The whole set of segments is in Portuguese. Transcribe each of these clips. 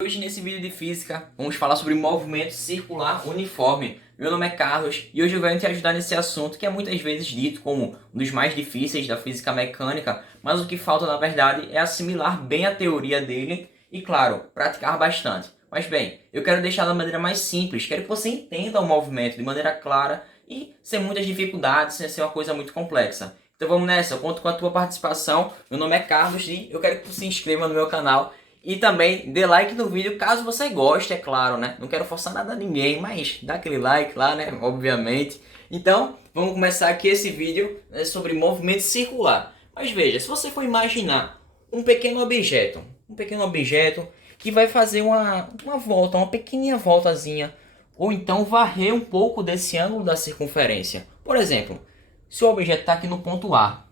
Hoje nesse vídeo de física vamos falar sobre movimento circular uniforme. Meu nome é Carlos e hoje eu venho te ajudar nesse assunto que é muitas vezes dito como um dos mais difíceis da física mecânica, mas o que falta na verdade é assimilar bem a teoria dele e, claro, praticar bastante. Mas bem, eu quero deixar da maneira mais simples, quero que você entenda o movimento de maneira clara e sem muitas dificuldades, sem ser uma coisa muito complexa. Então vamos nessa, eu conto com a tua participação. Meu nome é Carlos e eu quero que você se inscreva no meu canal. E também dê like no vídeo caso você goste, é claro, né? Não quero forçar nada a ninguém, mas dá aquele like lá, né? Obviamente. Então, vamos começar aqui esse vídeo, né, sobre movimento circular. Mas veja, se você for imaginar um pequeno objeto que vai fazer uma volta, uma pequenininha voltazinha, ou então varrer um pouco desse ângulo da circunferência. Por exemplo, se o objeto está aqui no ponto A,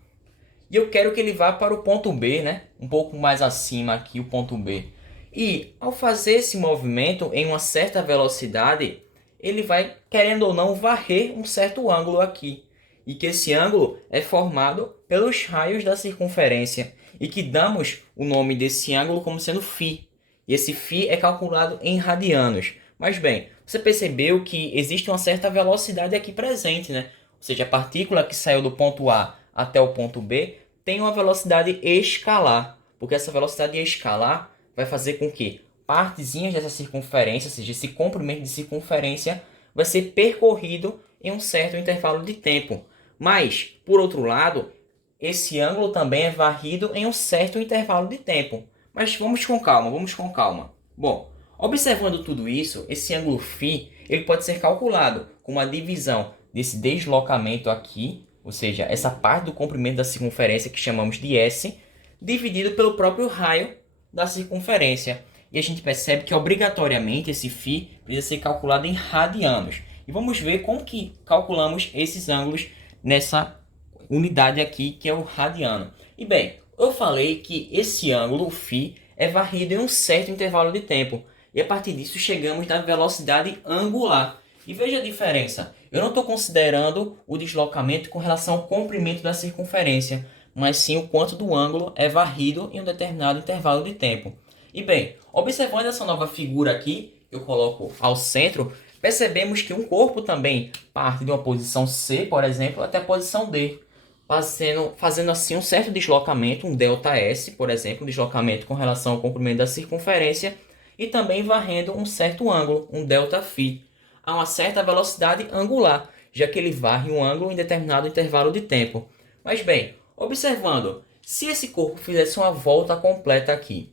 e eu quero que ele vá para o ponto B, né? Um pouco mais acima aqui, o ponto B. E ao fazer esse movimento em uma certa velocidade, ele vai, querendo ou não, varrer um certo ângulo aqui. E que esse ângulo é formado pelos raios da circunferência. E que damos o nome desse ângulo como sendo φ. E esse φ é calculado em radianos. Mas bem, você percebeu que existe uma certa velocidade aqui presente, né? Ou seja, a partícula que saiu do ponto A até o ponto B tem uma velocidade escalar, porque essa velocidade escalar vai fazer com que partezinhas dessa circunferência, ou seja, esse comprimento de circunferência, vai ser percorrido em um certo intervalo de tempo. Mas, por outro lado, esse ângulo também é varrido em um certo intervalo de tempo. Mas vamos com calma, vamos com calma. Bom, observando tudo isso, esse ângulo φ ele pode ser calculado com uma divisão desse deslocamento aqui, ou seja, essa parte do comprimento da circunferência que chamamos de S, dividido pelo próprio raio da circunferência. E a gente percebe que obrigatoriamente esse φ precisa ser calculado em radianos. E vamos ver como que calculamos esses ângulos nessa unidade aqui, que é o radiano. E bem, eu falei que esse ângulo, φ, é varrido em um certo intervalo de tempo. E a partir disso chegamos na velocidade angular. E veja a diferença. Eu não estou considerando o deslocamento com relação ao comprimento da circunferência, mas sim o quanto do ângulo é varrido em um determinado intervalo de tempo. E bem, observando essa nova figura aqui, eu coloco ao centro, percebemos que um corpo também parte de uma posição C, por exemplo, até a posição D, fazendo assim um certo deslocamento, um ΔS, por exemplo, um deslocamento com relação ao comprimento da circunferência, e também varrendo um certo ângulo, um ΔΦ, a uma certa velocidade angular, já que ele varre um ângulo em determinado intervalo de tempo. Mas bem, observando, se esse corpo fizesse uma volta completa aqui,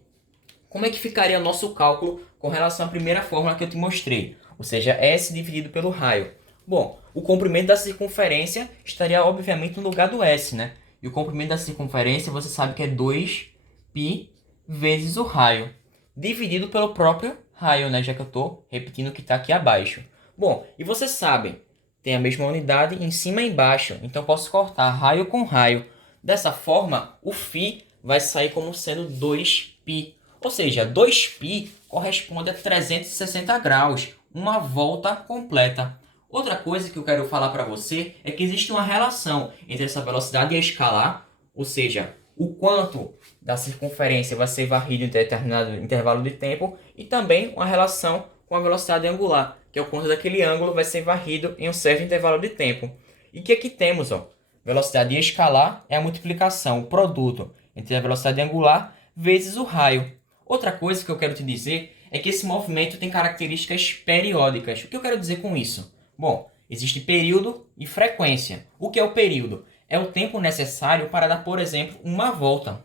como é que ficaria nosso cálculo com relação à primeira fórmula que eu te mostrei? Ou seja, S dividido pelo raio. Bom, o comprimento da circunferência estaria obviamente no lugar do S, né? E o comprimento da circunferência você sabe que é 2π vezes o raio, dividido pelo próprio raio, né? Já que eu estou repetindo o que está aqui abaixo. Bom, e você sabe, tem a mesma unidade em cima e embaixo, então posso cortar raio com raio. Dessa forma, o φ vai sair como sendo 2π, ou seja, 2π corresponde a 360 graus, uma volta completa. Outra coisa que eu quero falar para você é que existe uma relação entre essa velocidade escalar, ou seja, o quanto da circunferência vai ser varrido em determinado intervalo de tempo, e também uma relação com a velocidade angular, que é o quanto daquele ângulo vai ser varrido em um certo intervalo de tempo. E que aqui temos, ó, velocidade escalar é a multiplicação, o produto entre a velocidade angular vezes o raio. Outra coisa que eu quero te dizer é que esse movimento tem características periódicas. O que eu quero dizer com isso? Bom, existe período e frequência. O que é o período? É o tempo necessário para dar, por exemplo, uma volta.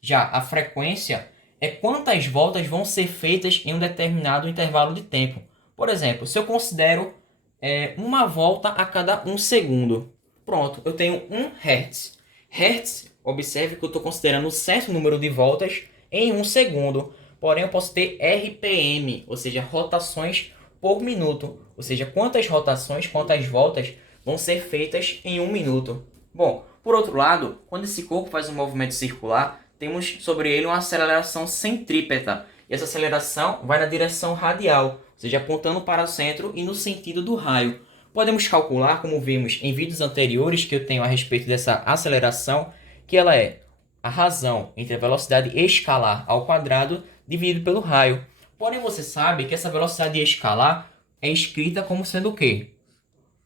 Já a frequência é quantas voltas vão ser feitas em um determinado intervalo de tempo. Por exemplo, se eu considero uma volta a cada 1 segundo. Pronto, eu tenho 1 Hz. Hertz, observe que eu estou considerando um certo número de voltas em 1 segundo. Porém, eu posso ter RPM, ou seja, rotações por minuto. Ou seja, quantas rotações, quantas voltas vão ser feitas em 1 minuto. Bom, por outro lado, quando esse corpo faz um movimento circular, temos sobre ele uma aceleração centrípeta. E essa aceleração vai na direção radial, ou seja, apontando para o centro e no sentido do raio. Podemos calcular, como vimos em vídeos anteriores que eu tenho a respeito dessa aceleração, que ela é a razão entre a velocidade escalar ao quadrado dividido pelo raio. Porém, você sabe que essa velocidade escalar é escrita como sendo o quê?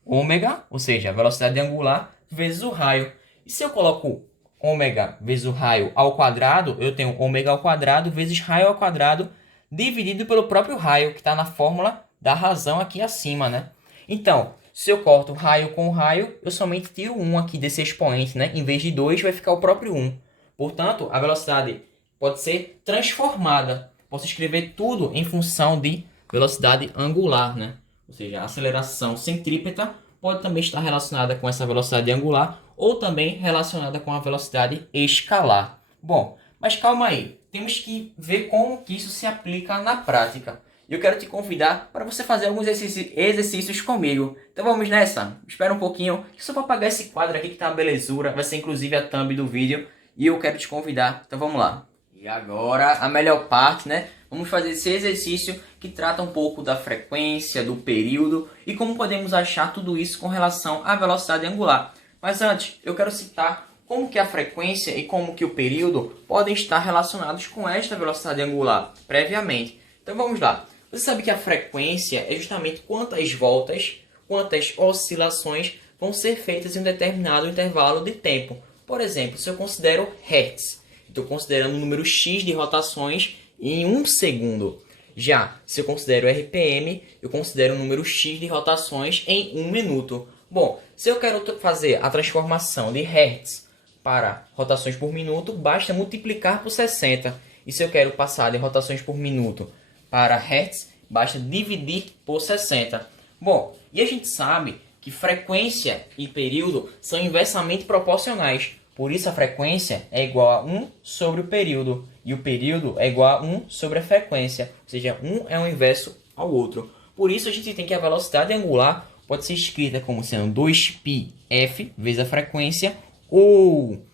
Ômega, ou seja, a velocidade angular, vezes o raio. E se eu coloco ômega vezes o raio ao quadrado, eu tenho ômega ao quadrado vezes raio ao quadrado, dividido pelo próprio raio, que está na fórmula da razão aqui acima, né? Então, se eu corto raio com raio, eu somente tiro 1 aqui desse expoente, né? Em vez de 2, vai ficar o próprio 1. Portanto, a velocidade pode ser transformada. Posso escrever tudo em função de velocidade angular, né? Ou seja, a aceleração centrípeta pode também estar relacionada com essa velocidade angular ou também relacionada com a velocidade escalar. Bom, mas calma aí. Temos que ver como que isso se aplica na prática. E eu quero te convidar para você fazer alguns exercícios comigo. Então vamos nessa? Espera um pouquinho, só para apagar esse quadro aqui que tá uma belezura. Vai ser inclusive a thumb do vídeo. E eu quero te convidar. Então vamos lá. E agora a melhor parte, né? Vamos fazer esse exercício que trata um pouco da frequência, do período e como podemos achar tudo isso com relação à velocidade angular. Mas antes, eu quero citar como que a frequência e como que o período podem estar relacionados com esta velocidade angular previamente. Então vamos lá. Você sabe que a frequência é justamente quantas voltas, quantas oscilações vão ser feitas em um determinado intervalo de tempo. Por exemplo, se eu considero Hertz, estou considerando o número x de rotações em 1 segundo. Já se eu considero RPM, eu considero o número x de rotações em 1 minuto. Bom, se eu quero fazer a transformação de Hertz para rotações por minuto, basta multiplicar por 60. E se eu quero passar de rotações por minuto para Hertz, basta dividir por 60. Bom, e a gente sabe que frequência e período são inversamente proporcionais. Por isso a frequência é igual a 1 sobre o período. E o período é igual a 1 sobre a frequência. Ou seja, um é o inverso ao outro. Por isso a gente tem que a velocidade angular pode ser escrita como sendo 2πf vezes a frequência ou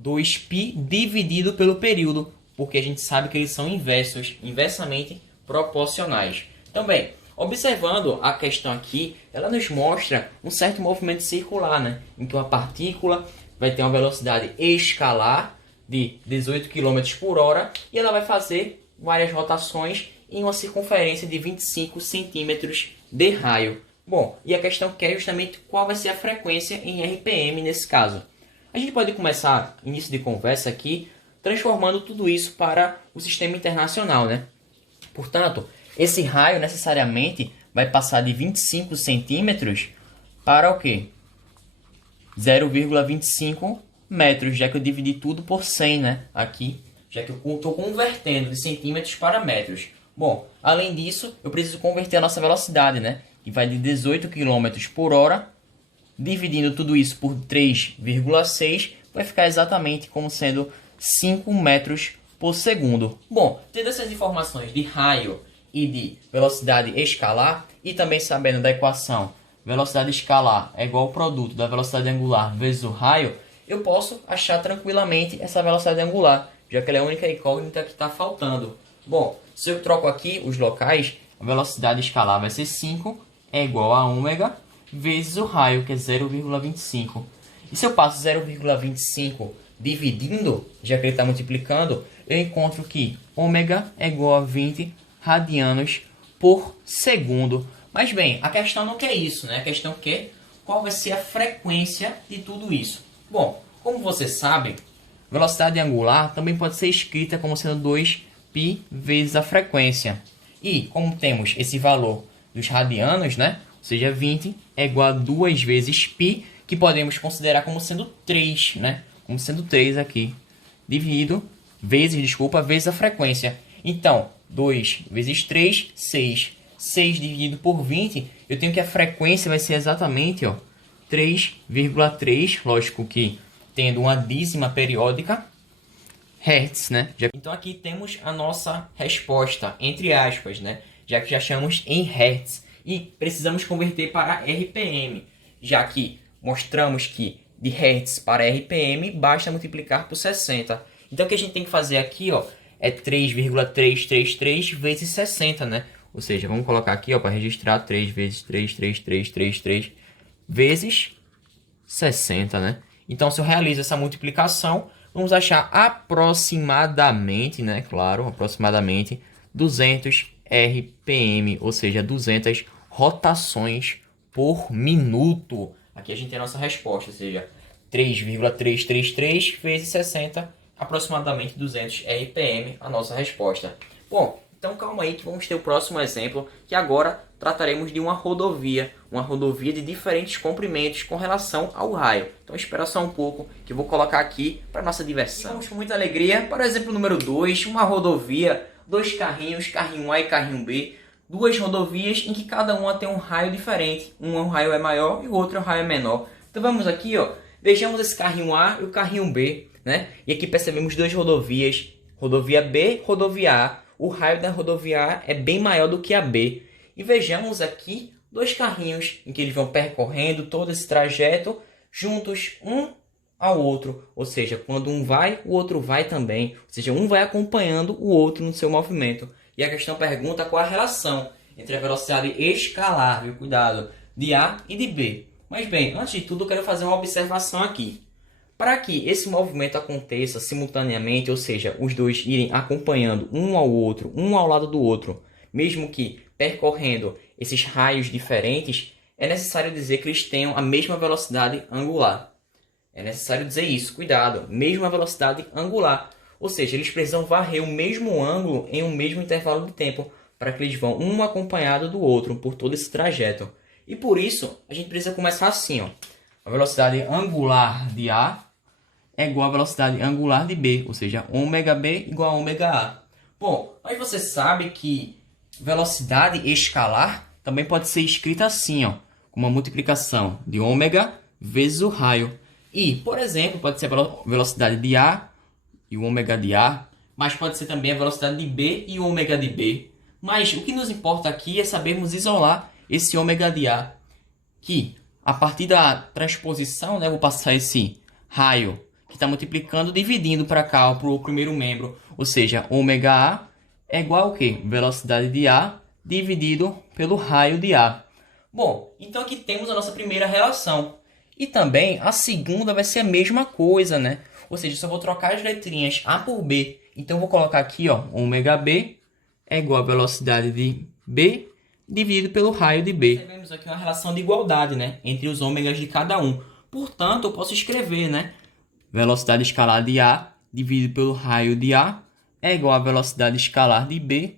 2π dividido pelo período. Porque a gente sabe que eles são inversos, inversamente proporcionais. Também, observando a questão aqui, ela nos mostra um certo movimento circular, né? Em que uma partícula vai ter uma velocidade escalar de 18 km por hora e ela vai fazer várias rotações em uma circunferência de 25 centímetros de raio. Bom, e a questão que é justamente qual vai ser a frequência em RPM nesse caso. A gente pode começar, início de conversa aqui, transformando tudo isso para o sistema internacional, né? Portanto, esse raio necessariamente vai passar de 25 centímetros para o quê? 0,25 metros, já que eu dividi tudo por 100, né? Aqui, já que eu estou convertendo de centímetros para metros. Bom, além disso, eu preciso converter a nossa velocidade, né? Que vai de 18 km por hora, dividindo tudo isso por 3,6, vai ficar exatamente como sendo 5 metros por segundo. Bom, tendo essas informações de raio e de velocidade escalar, e também sabendo da equação velocidade escalar é igual ao produto da velocidade angular vezes o raio, eu posso achar tranquilamente essa velocidade angular, já que ela é a única incógnita que está faltando. Bom, se eu troco aqui os locais, a velocidade escalar vai ser 5, é igual a ômega, vezes o raio, que é 0,25. E se eu passo 0,25 dividindo, já que ele está multiplicando, eu encontro que ômega é igual a 20 radianos por segundo. Mas bem, a questão não quer isso, né? A questão quer qual vai ser a frequência de tudo isso. Bom, como você sabe, velocidade angular também pode ser escrita como sendo 2π vezes a frequência. E como temos esse valor dos radianos, né? Ou seja, 20 é igual a 2 vezes π, que podemos considerar como sendo 3, né? Como sendo 3 aqui. Vezes a frequência. Então, 2 vezes 3, 6. 6 dividido por 20, eu tenho que a frequência vai ser exatamente 3,3, lógico que tendo uma dízima periódica, Hertz, né? Então aqui temos a nossa resposta, entre aspas, né? Já que já achamos em Hertz. E precisamos converter para RPM, já que mostramos que de Hertz para RPM basta multiplicar por 60. Então o que a gente tem que fazer aqui é 3,333 vezes 60, né? Ou seja, vamos colocar aqui para registrar 3 vezes 3 vezes 60, né? Então, se eu realizo essa multiplicação, vamos achar aproximadamente, né? Claro, aproximadamente 200 RPM, ou seja, 200 rotações por minuto. Aqui a gente tem a nossa resposta, ou seja, 3,333 vezes 60, aproximadamente 200 RPM, a nossa resposta. Bom, então calma aí que vamos ter o próximo exemplo, que agora trataremos de uma rodovia de diferentes comprimentos com relação ao raio. Então espera só um pouco que eu vou colocar aqui para nossa diversão. E vamos com muita alegria para o exemplo número 2, uma rodovia, dois carrinhos, carrinho A e carrinho B, duas rodovias em que cada uma tem um raio diferente. Um raio é maior e o outro raio é menor. Então vamos aqui, ó, vejamos esse carrinho A e o carrinho B, né? E aqui percebemos duas rodovias, rodovia B, rodovia A. O raio da rodovia A é bem maior do que a B. E vejamos aqui dois carrinhos em que eles vão percorrendo todo esse trajeto juntos um ao outro. Ou seja, quando um vai, o outro vai também. Ou seja, um vai acompanhando o outro no seu movimento. E a questão pergunta qual a relação entre a velocidade escalar, viu? Cuidado, de A e de B. Mas bem, antes de tudo eu quero fazer uma observação aqui. Para que esse movimento aconteça simultaneamente, ou seja, os dois irem acompanhando um ao outro, um ao lado do outro, mesmo que percorrendo esses raios diferentes, é necessário dizer que eles tenham a mesma velocidade angular. É necessário dizer isso, cuidado, mesma velocidade angular. Ou seja, eles precisam varrer o mesmo ângulo em um mesmo intervalo de tempo, para que eles vão um acompanhado do outro por todo esse trajeto. E por isso, a gente precisa começar assim, ó. A velocidade angular de A é igual à velocidade angular de B, ou seja, ômega-B igual a ômega-A. Bom, mas você sabe que velocidade escalar também pode ser escrita assim, ó, com uma multiplicação de ômega vezes o raio. E, por exemplo, pode ser a velocidade de A e o ômega de A, mas pode ser também a velocidade de B e o ômega de B. Mas o que nos importa aqui é sabermos isolar esse ômega de A, que a partir da transposição, né, eu vou passar esse raio que está multiplicando, dividindo para cá, para o primeiro membro. Ou seja, ômega A é igual ao quê? Velocidade de A dividido pelo raio de A. Bom, então aqui temos a nossa primeira relação. E também a segunda vai ser a mesma coisa, né? Ou seja, só vou trocar as letrinhas A por B. Então eu vou colocar aqui, ó, ômega B é igual a velocidade de B dividido pelo raio de B. Temos aqui uma relação de igualdade, né, entre os ômegas de cada um. Portanto, eu posso escrever, né, velocidade escalar de A dividido pelo raio de A é igual a velocidade escalar de B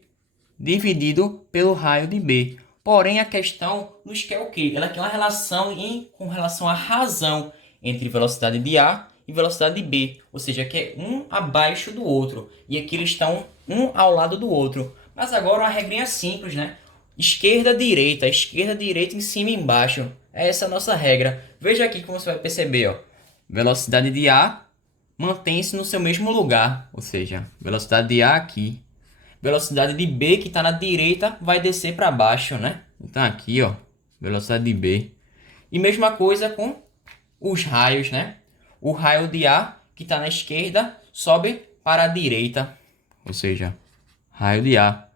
dividido pelo raio de B. Porém, a questão nos quer o quê? Ela quer uma relação com relação à razão entre velocidade de A e velocidade de B. Ou seja, que é um abaixo do outro. E aqui eles estão um ao lado do outro. Mas agora uma regrinha simples, né? Esquerda, direita em cima e embaixo. Essa é a nossa regra. Veja aqui que você vai perceber, ó. Velocidade de A mantém-se no seu mesmo lugar. Ou seja, velocidade de A aqui. Velocidade de B, que está na direita, vai descer para baixo, né? Então aqui, ó, velocidade de B. E mesma coisa com os raios, né? O raio de A, que está na esquerda, sobe para a direita. Ou seja, raio de A.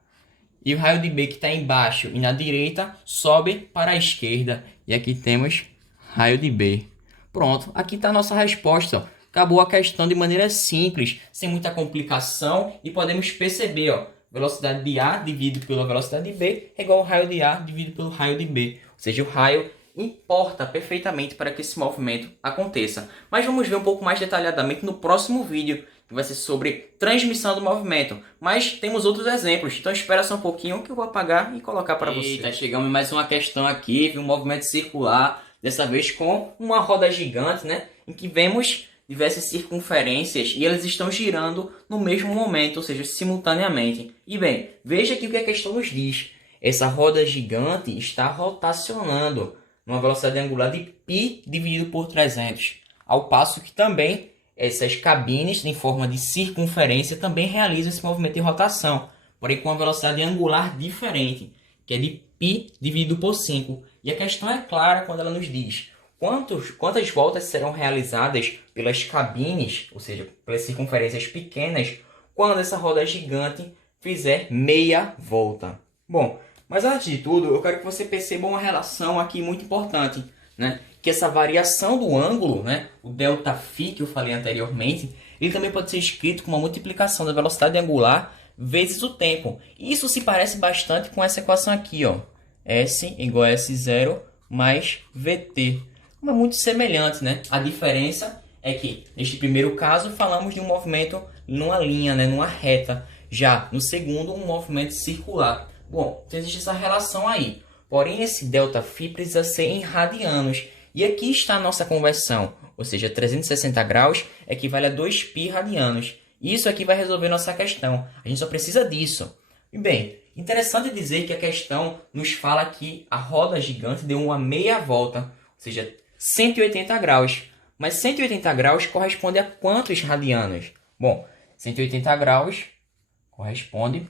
E o raio de B, que está embaixo e na direita, sobe para a esquerda. E aqui temos raio de B. Pronto, aqui está a nossa resposta, ó. Acabou a questão de maneira simples, sem muita complicação. E podemos perceber, ó, velocidade de A dividido pela velocidade de B é igual ao raio de A dividido pelo raio de B. Ou seja, o raio importa perfeitamente para que esse movimento aconteça. Mas vamos ver um pouco mais detalhadamente no próximo vídeo, que vai ser sobre transmissão do movimento. Mas temos outros exemplos, então espera só um pouquinho que eu vou apagar e colocar para você. Eita, chegamos em mais uma questão aqui, um movimento circular, dessa vez com uma roda gigante, né, em que vemos diversas circunferências e elas estão girando no mesmo momento, ou seja, simultaneamente. E bem, veja aqui o que a questão nos diz. Essa roda gigante está rotacionando numa velocidade angular de π dividido por 300. Ao passo que também essas cabines em forma de circunferência também realizam esse movimento de rotação, porém com uma velocidade angular diferente, que é de π dividido por 5. E a questão é clara quando ela nos diz quantas voltas serão realizadas pelas cabines, ou seja, pelas circunferências pequenas, quando essa roda gigante fizer meia volta. Bom, mas antes de tudo, eu quero que você perceba uma relação aqui muito importante, né? Que essa variação do ângulo, né? O ΔΦ que eu falei anteriormente, ele também pode ser escrito como uma multiplicação da velocidade angular vezes o tempo. Isso se parece bastante com essa equação aqui, ó. S igual a S0 mais VT. É muito semelhante, né? A diferença é que, neste primeiro caso, falamos de um movimento numa linha, né? Numa reta. Já no segundo, um movimento circular. Bom, então existe essa relação aí. Porém, esse ΔΦ precisa ser em radianos. E aqui está a nossa conversão. Ou seja, 360 graus equivale a 2π radianos. Isso aqui vai resolver nossa questão. A gente só precisa disso. E bem, interessante dizer que a questão nos fala que a roda gigante deu uma meia volta. Ou seja, 180 graus. Mas 180 graus corresponde a quantos radianos? Bom, 180 graus corresponde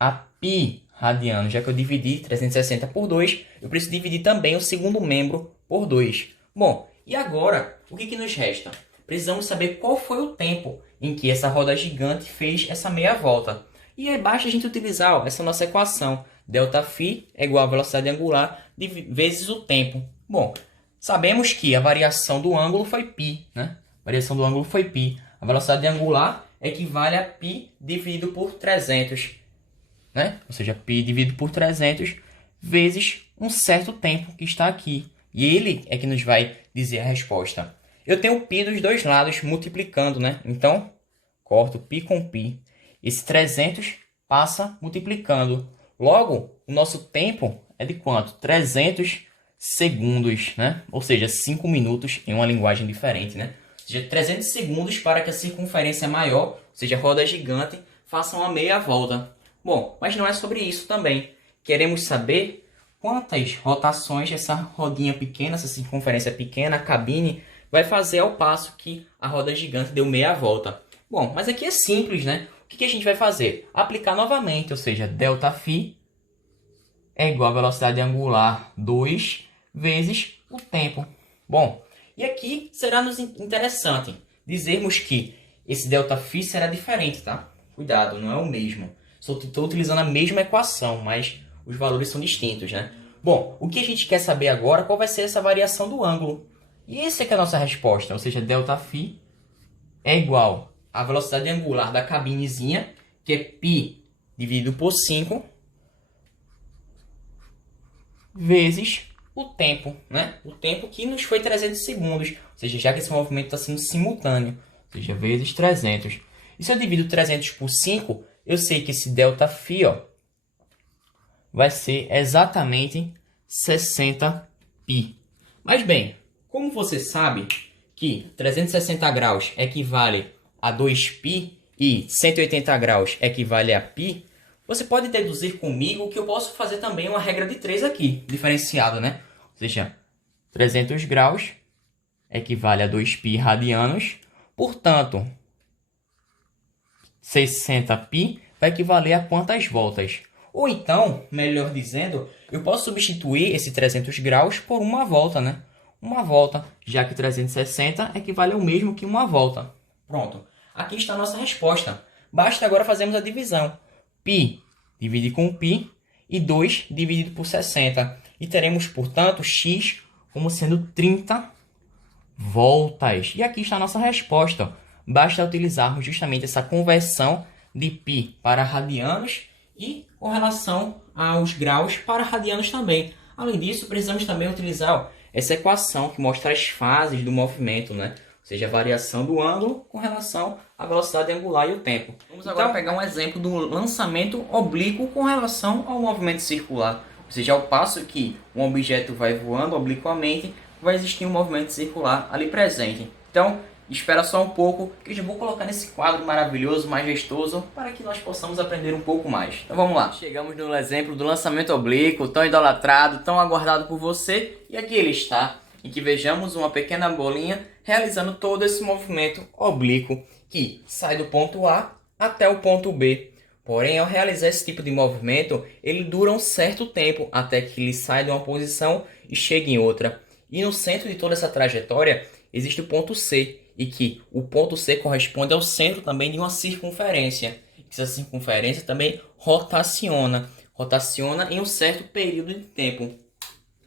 a π radianos. Já que eu dividi 360 por 2, eu preciso dividir também o segundo membro por 2. Bom, e agora, o que nos resta? Precisamos saber qual foi o tempo em que essa roda gigante fez essa meia volta. E aí basta a gente utilizar essa nossa equação. ΔΦ é igual a velocidade angular vezes o tempo. Bom, sabemos que a variação do ângulo foi π, né? A variação do ângulo foi π. A velocidade angular equivale a π dividido por 300, né? Ou seja, π dividido por 300 vezes um certo tempo que está aqui. E ele é que nos vai dizer a resposta. Eu tenho π dos dois lados multiplicando, né? Então, corto π com π. Esse 300 passa multiplicando. Logo, o nosso tempo é de quanto? 300 segundos, né? Ou seja, 5 minutos em uma linguagem diferente, né? Ou seja, 300 segundos para que a circunferência maior, ou seja, a roda gigante, faça uma meia volta. Bom, mas não é sobre isso também. Queremos saber quantas rotações essa rodinha pequena, essa circunferência pequena, a cabine, vai fazer ao passo que a roda gigante deu meia volta. Bom, mas aqui é simples, né? O que a gente vai fazer? Aplicar novamente, ou seja, ΔΦ é igual a velocidade angular 2 vezes o tempo. Bom, e aqui será nos interessante dizermos que esse ΔΦ será diferente, tá? Cuidado, não é o mesmo. Estou utilizando a mesma equação, mas os valores são distintos, né? Bom, o que a gente quer saber agora, qual vai ser essa variação do ângulo? E essa é que é a nossa resposta, ou seja, ΔΦ é igual a velocidade angular da cabinezinha, que é π dividido por 5, vezes o tempo, né? O tempo que nos foi 300 segundos. Ou seja, já que esse movimento está sendo simultâneo, ou seja, vezes 300. E se eu divido 300 por 5, eu sei que esse ΔΦ, ó, vai ser exatamente 60π. Mas bem, como você sabe que 360 graus equivale a 2π e 180 graus equivale a π, você pode deduzir comigo que eu posso fazer também uma regra de 3 aqui, diferenciada, né? Ou seja, 300 graus equivale a 2π radianos, portanto, 60π vai equivaler a quantas voltas? Ou então, melhor dizendo, eu posso substituir esse 300 graus por uma volta, né? Uma volta, já que 360 equivale ao mesmo que uma volta. Pronto. Aqui está a nossa resposta. Basta agora fazermos a divisão. π dividido com π e 2 dividido por 60. E teremos, portanto, x como sendo 30 voltas. E aqui está a nossa resposta. Basta utilizarmos justamente essa conversão de π para radianos e com relação aos graus para radianos também. Além disso, precisamos também utilizar essa equação que mostra as fases do movimento, né? Ou seja, a variação do ângulo com relação à velocidade angular e o tempo. Vamos agora pegar um exemplo do lançamento oblíquo com relação ao movimento circular. Ou seja, ao passo que um objeto vai voando obliquamente, vai existir um movimento circular ali presente. Então, espera só um pouco que eu já vou colocar nesse quadro maravilhoso, majestoso, para que nós possamos aprender um pouco mais. Então vamos lá. Chegamos no exemplo do lançamento oblíquo, tão idolatrado, tão aguardado por você. E aqui ele está, em que vejamos uma pequena bolinha realizando todo esse movimento oblíquo que sai do ponto A até o ponto B. Porém, ao realizar esse tipo de movimento, ele dura um certo tempo até que ele sai de uma posição e chegue em outra. E no centro de toda essa trajetória existe o ponto C, e que o ponto C corresponde ao centro também de uma circunferência. Essa circunferência também rotaciona em um certo período de tempo,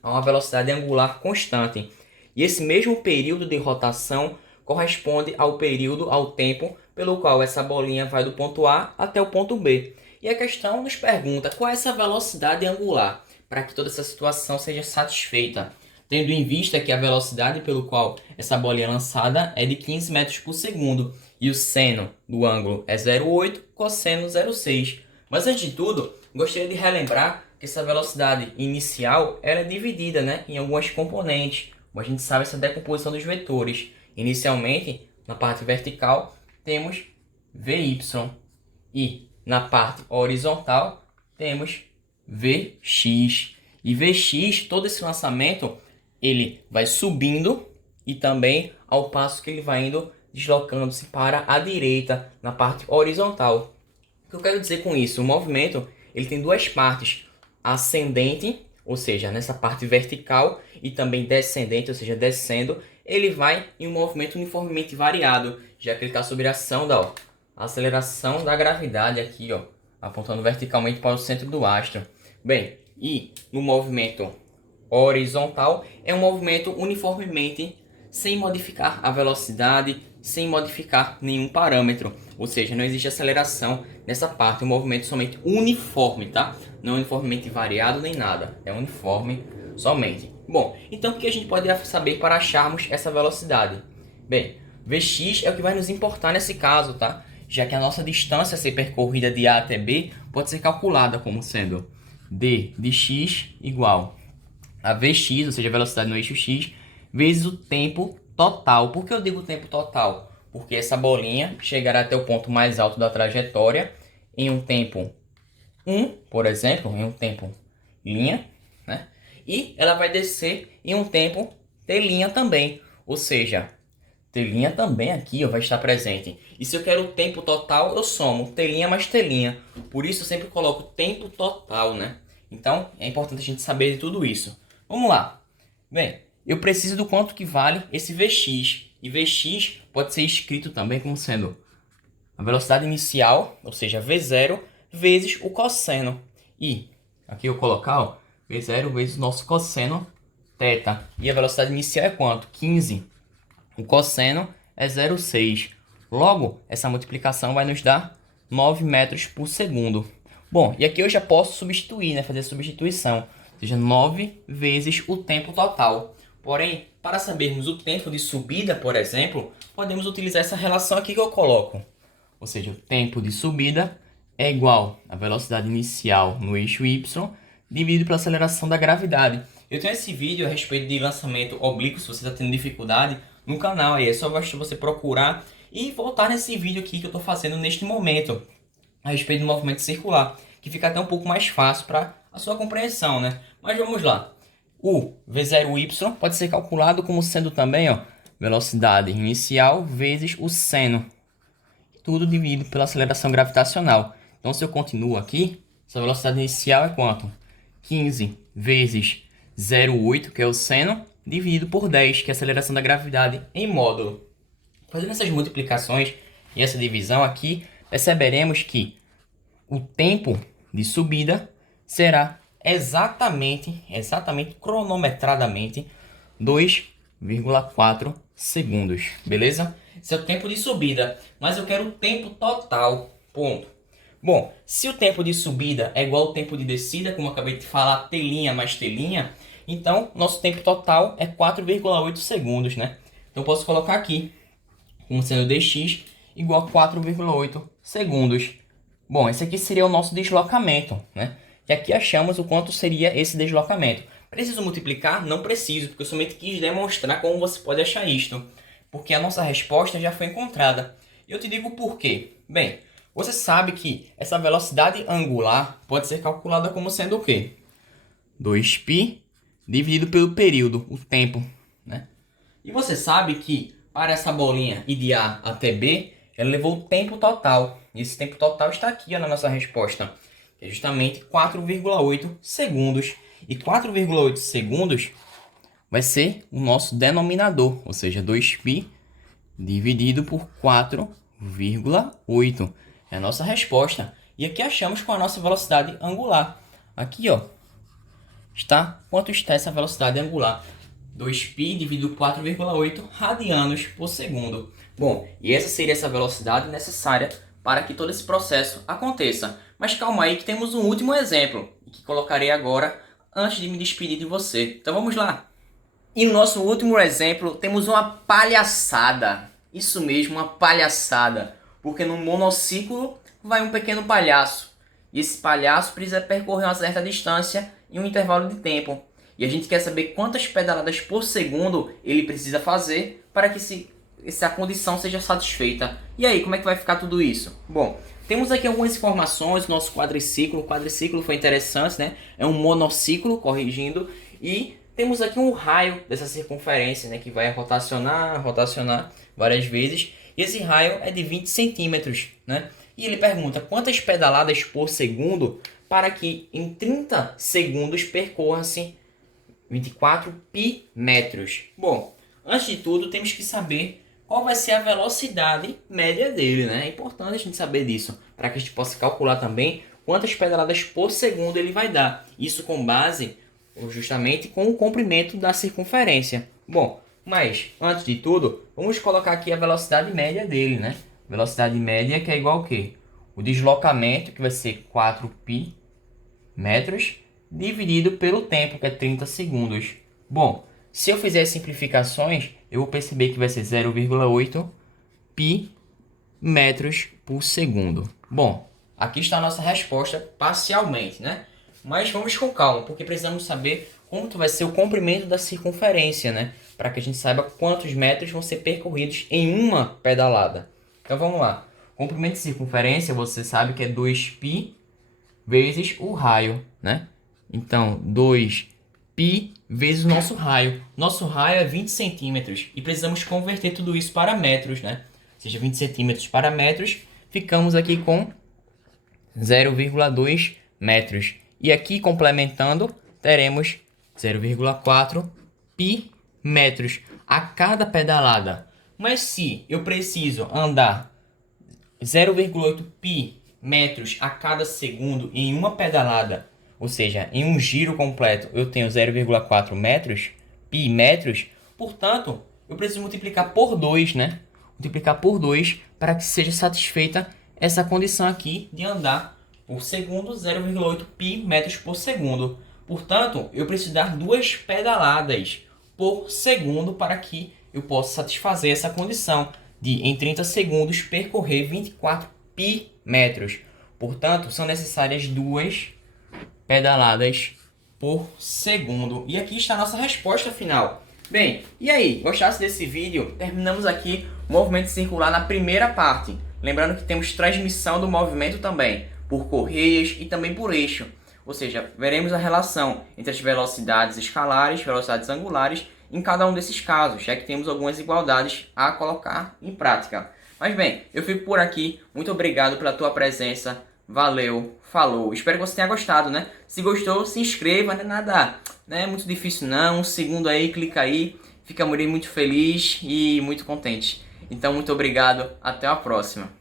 a uma velocidade angular constante. E esse mesmo período de rotação corresponde ao tempo pelo qual essa bolinha vai do ponto A até o ponto B. E a questão nos pergunta qual é essa velocidade angular para que toda essa situação seja satisfeita, tendo em vista que a velocidade pelo qual essa bolinha é lançada é de 15 metros por segundo e o seno do ângulo é 0,8, cosseno 0,6. Mas antes de tudo, gostaria de relembrar que essa velocidade inicial ela é dividida, né, em algumas componentes. Como a gente sabe, essa decomposição dos vetores. Inicialmente, na parte vertical, temos Vy e na parte horizontal temos Vx. E Vx, todo esse lançamento, ele vai subindo e também ao passo que ele vai indo deslocando-se para a direita na parte horizontal. O que eu quero dizer com isso? O movimento ele tem duas partes, ascendente, ou seja, nessa parte vertical, e também descendente, ou seja, descendo, ele vai em um movimento uniformemente variado, já que ele está sob a ação da aceleração da gravidade aqui, ó, apontando verticalmente para o centro do astro. Bem, e no movimento horizontal é um movimento uniformemente sem modificar a velocidade, sem modificar nenhum parâmetro. Ou seja, não existe aceleração nessa parte, é um movimento somente uniforme, tá? Não uniformemente variado nem nada, é uniforme somente. Bom, então o que a gente pode saber para acharmos essa velocidade? Bem, Vx é o que vai nos importar nesse caso, tá? Já que a nossa distância a ser percorrida de A até B pode ser calculada como sendo d de x igual a Vx, ou seja, a velocidade no eixo x, vezes o tempo total. Por que eu digo tempo total? Porque essa bolinha chegará até o ponto mais alto da trajetória em um tempo 1, por exemplo, em um tempo linha, né? E ela vai descer em um tempo t' também, ou seja, t' também aqui ó, vai estar presente. E se eu quero o tempo total, eu somo t' mais t'. Por isso eu sempre coloco tempo total, né? Então é importante a gente saber de tudo isso. Vamos lá. Bem, eu preciso do quanto que vale esse Vx. E Vx pode ser escrito também como sendo a velocidade inicial, ou seja, V0, vezes o cosseno. E aqui eu colocar ó, V0 vezes o nosso cosseno θ. E a velocidade inicial é quanto? 15. O cosseno é 0,6. Logo, essa multiplicação vai nos dar 9 metros por segundo. Bom, e aqui eu já posso substituir, né? Fazer substituição. Ou seja, 9 vezes o tempo total. Porém, para sabermos o tempo de subida, por exemplo, podemos utilizar essa relação aqui que eu coloco. Ou seja, o tempo de subida é igual à velocidade inicial no eixo y dividido pela aceleração da gravidade. Eu tenho esse vídeo a respeito de lançamento oblíquo, se você está tendo dificuldade, no canal aí. É só você procurar e voltar nesse vídeo aqui que eu estou fazendo neste momento, a respeito do movimento circular, que fica até um pouco mais fácil para a sua compreensão, né? Mas vamos lá. O V0y pode ser calculado como sendo também ó, velocidade inicial vezes o seno. Tudo dividido pela aceleração gravitacional. Então, se eu continuo aqui, essa velocidade inicial é quanto? 15 vezes 0,8, que é o seno, dividido por 10, que é a aceleração da gravidade em módulo. Fazendo essas multiplicações e essa divisão aqui, perceberemos que o tempo de subida será exatamente cronometradamente 2,4 segundos, beleza? Esse é o tempo de subida, mas eu quero o tempo total, ponto. Bom, se o tempo de subida é igual ao tempo de descida, como eu acabei de falar, t' mais t', então nosso tempo total é 4,8 segundos, né? Então eu posso colocar aqui, como sendo dx igual a 4,8 segundos. Bom, esse aqui seria o nosso deslocamento, né? E aqui achamos o quanto seria esse deslocamento. Preciso multiplicar? Não preciso, porque eu somente quis demonstrar como você pode achar isto. Porque a nossa resposta já foi encontrada. E eu te digo por quê. Bem, você sabe que essa velocidade angular pode ser calculada como sendo o quê? 2π dividido pelo período, o tempo, né? E você sabe que para essa bolinha ir de A até B, ela levou o tempo total. E esse tempo total está aqui ó, na nossa resposta. Que é justamente 4,8 segundos. E 4,8 segundos vai ser o nosso denominador, ou seja, 2π dividido por 4,8. É a nossa resposta. E aqui achamos com a nossa velocidade angular. Aqui, ó, está quanto está essa velocidade angular. 2π dividido por 4,8 radianos por segundo. Bom, e essa seria essa velocidade necessária para que todo esse processo aconteça. Mas calma aí que temos um último exemplo, que colocarei agora antes de me despedir de você. Então vamos lá. E no nosso último exemplo temos uma palhaçada. Isso mesmo, uma palhaçada. Porque no monociclo vai um pequeno palhaço. E esse palhaço precisa percorrer uma certa distância em um intervalo de tempo. E a gente quer saber quantas pedaladas por segundo ele precisa fazer para que essa condição seja satisfeita. E aí, como é que vai ficar tudo isso? Bom, temos aqui algumas informações do nosso quadriciclo. O quadriciclo foi interessante, né? É um monociclo, corrigindo. E temos aqui um raio dessa circunferência, né? Que vai rotacionar várias vezes. E esse raio é de 20 centímetros, né? E ele pergunta quantas pedaladas por segundo para que em 30 segundos percorra-se 24 pi metros. Bom, antes de tudo temos que saber qual vai ser a velocidade média dele, né? É importante a gente saber disso, para que a gente possa calcular também quantas pedaladas por segundo ele vai dar. Isso com base justamente com o comprimento da circunferência. Bom, mas antes de tudo, vamos colocar aqui a velocidade média dele, né? Velocidade média que é igual ao quê? O deslocamento, que vai ser 4π metros, dividido pelo tempo, que é 30 segundos. Bom, se eu fizer as simplificações, eu vou perceber que vai ser 0,8 π metros por segundo. Bom, aqui está a nossa resposta parcialmente, né? Mas vamos com calma, porque precisamos saber quanto vai ser o comprimento da circunferência, né? Para que a gente saiba quantos metros vão ser percorridos em uma pedalada. Então vamos lá. Comprimento de circunferência, você sabe que é 2π vezes o raio, né? Então, 2π vezes o nosso raio. Nosso raio é 20 centímetros e precisamos converter tudo isso para metros, né? Ou seja, 20 centímetros para metros, ficamos aqui com 0,2 metros. E aqui, complementando, teremos 0,4 π metros a cada pedalada. Mas se eu preciso andar 0,8 π metros a cada segundo em uma pedalada, ou seja, em um giro completo eu tenho 0,4 metros, π metros, portanto, eu preciso multiplicar por 2, né? Multiplicar por 2 para que seja satisfeita essa condição aqui de andar por segundo 0,8 π metros por segundo. Portanto, eu preciso dar 2 pedaladas por segundo para que eu possa satisfazer essa condição de, em 30 segundos, percorrer 24 π metros. Portanto, são necessárias 2 pedaladas por segundo. E aqui está a nossa resposta final. Bem, e aí? Gostasse desse vídeo? Terminamos aqui o movimento circular na primeira parte. Lembrando que temos transmissão do movimento também, por correias e também por eixo. Ou seja, veremos a relação entre as velocidades escalares, velocidades angulares, em cada um desses casos, já que temos algumas igualdades a colocar em prática. Mas bem, eu fico por aqui. Muito obrigado pela tua presença. Valeu, falou. Espero que você tenha gostado, né? Se gostou, se inscreva, não é nada, não é muito difícil não. Um segundo aí, clica aí. Fica muito feliz e muito contente. Então, muito obrigado. Até a próxima.